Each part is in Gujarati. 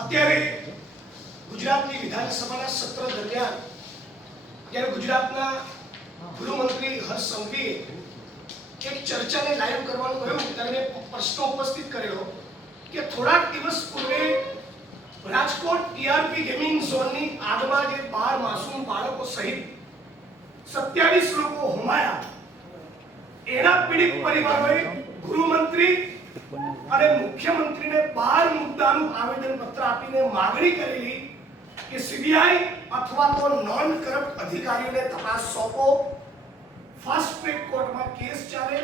અત્યારે ગુજરાતની વિધાનસભાના સત્ર દરમિયાન ત્યારે ગુજરાતના ગૃહમંત્રી હર્ષ સંઘવીએ એક ચર્ચાને લાઈવ કરવાનું કહ્યું ત્યારે પ્રશ્ન ઉપસ્થિત કર્યો કે થોડાક દિવસ પૂર્વે રાજકોટ ટીઆરપી ગેમિંગ ઝોનની આગમાં જે બાર માસૂમ બાળકો સહિત સત્યાવીસ લોકો હોમાયા એના પીડિત પરિવારોએ ગૃહમંત્રી અને મુખ્યમંત્રીને બાર મુદ્દાનું આવેદન પત્ર આપીને માગણી કરેલી કે સીબીઆઈ અથવા તો નોન કરપ્ટ અધિકારીઓને તપાસ સોંપો ફાસ્ટ ટ્રેક કોર્ટમાં કેસ ચાલે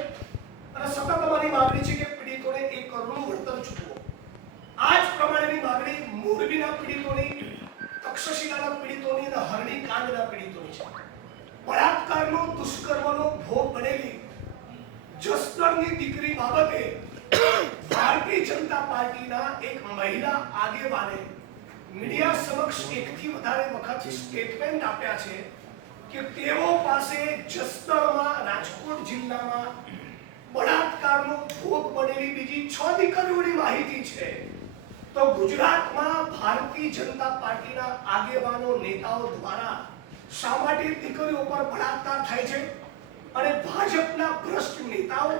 અને સતત અમારી માંગણી છે કે પીડિતોને એક કરોડનું વળતર ચૂકવો આ જ પ્રમાણેની માંગણી મોરબીના પીડિતોની તક્ષશિલાના પીડિતોની અને હરણી કાંડના પીડિતોની છે બળાત્કારનો દુષ્કર્મનો ભોગ બનેલી જસદણની દીકરી બાબતે પાર્ટીના એક મહિલા આગેવાને મીડિયા સમક્ષ એકથી વધારે વખત સ્ટેટમેન્ટ આપ્યા છે કે તેઓ પાસે જસદણમાં રાજકોટ જિલ્લામાં બળાત્કારનો ભોગ બનેલી બીજી છ દીકરીઓની માહિતી છે તો ગુજરાતમાં ભારતીય જનતા પાર્ટીના આગેવાનો નેતાઓ દ્વારા શા માટે દીકરીઓ પર બળાત્કાર થાય છે અને ભાજપના ભ્રષ્ટ નેતાઓ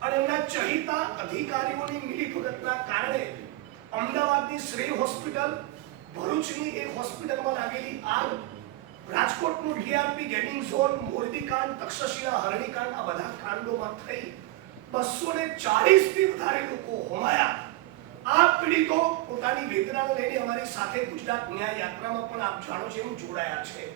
અને એમના ચહિતા અધિકારીઓની મિલીભગતના કારણે અમદાવાદની શ્રી હોસ્પિટલ ભરૂચની એક હોસ્પિટલમાં લાગેલી આગ રાજકોટનું ડીઆરપી ગેમિંગ ઝોન મોરબીકાંડ તક્ષશિલા હરણીકાંડ આ બધા કાંડોમાં થઈ બસો ને ચાલીસથી વધારે લોકો હોમાયા આ પીડિતો પોતાની વેદનાને લઈને અમારી સાથે ગુજરાત ન્યાય યાત્રામાં પણ આપ જાણો છો એવું જોડાયા છે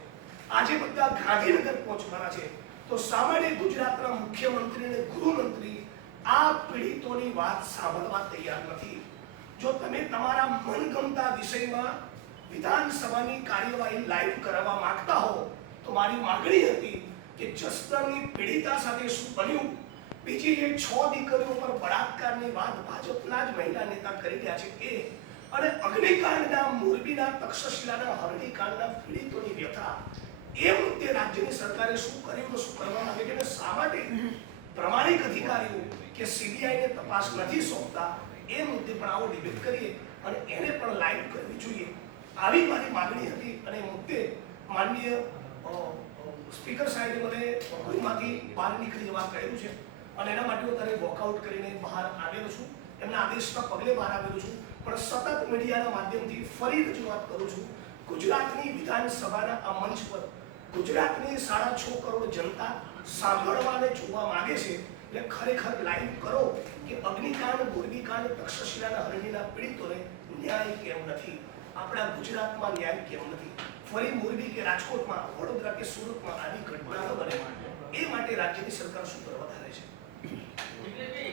આજે બધા ગાંધીનગર પહોંચવાના છે તો સામાન્ય ગુજરાતના મુખ્યમંત્રી અને ગૃહમંત્રી આ પીડિતોની વાત સાંભળવા તૈયાર નથી જો તમે તમારા મનગમતા વિષયમાં વિધાનસભાની કાર્યવાહી લાઈવ કરાવવા માંગતા હો તો મારી માગણી હતી કે જસદણની પીડિતા સાથે શું બન્યું બીજી જે છ દીકરીઓ પર બળાત્કારની વાત ભાજપના જ મહિલા નેતા કરી રહ્યા છે એ અને અગ્નિકાંડના મોરબીના તક્ષશિલાના હરણીકાંડના પીડિતોની વ્યથા એ મુદ્દે રાજ્યની સરકારે શું કર્યું શું કરવા માંગે છે અને શા માટે પ્રમાણિક અધિકારીઓ કે સીબીઆઈને તપાસ નથી સોંપતા એ મુદ્દે પણ આવો ડિબેટ કરીએ અને એને પણ લાઈવ કરવી જોઈએ આવી મારી માંગણી હતી અને મુદ્દે માનનીય સ્પીકર સાહેબે મને ગૃહમાંથી બહાર નીકળી જવા કહ્યું છે અને એના માટે હું અત્યારે વોકઆઉટ કરીને બહાર આવેલો છું એમના આદેશના પગલે બહાર આવેલો છું પણ સતત મીડિયાના માધ્યમથી ફરી રજૂઆત કરું છું ગુજરાતની વિધાનસભાના આ મંચ પર ગુજરાતની સાડા છ કરોડ જનતા સાંભળવાને જોવા માંગે છે એટલે ખરેખર લાઈવ કરો કે અગ્નિકાંડ મોરબીકાંડ તક્ષશિલાના હરણીના પીડિતોને ન્યાય કેમ નથી આપણા ગુજરાતમાં ન્યાય કેમ નથી ફરી મોરબી કે રાજકોટમાં વડોદરા કે સુરતમાં આવી ઘટનાઓ બને એ માટે રાજ્યની સરકાર શું કરવા ધારે છે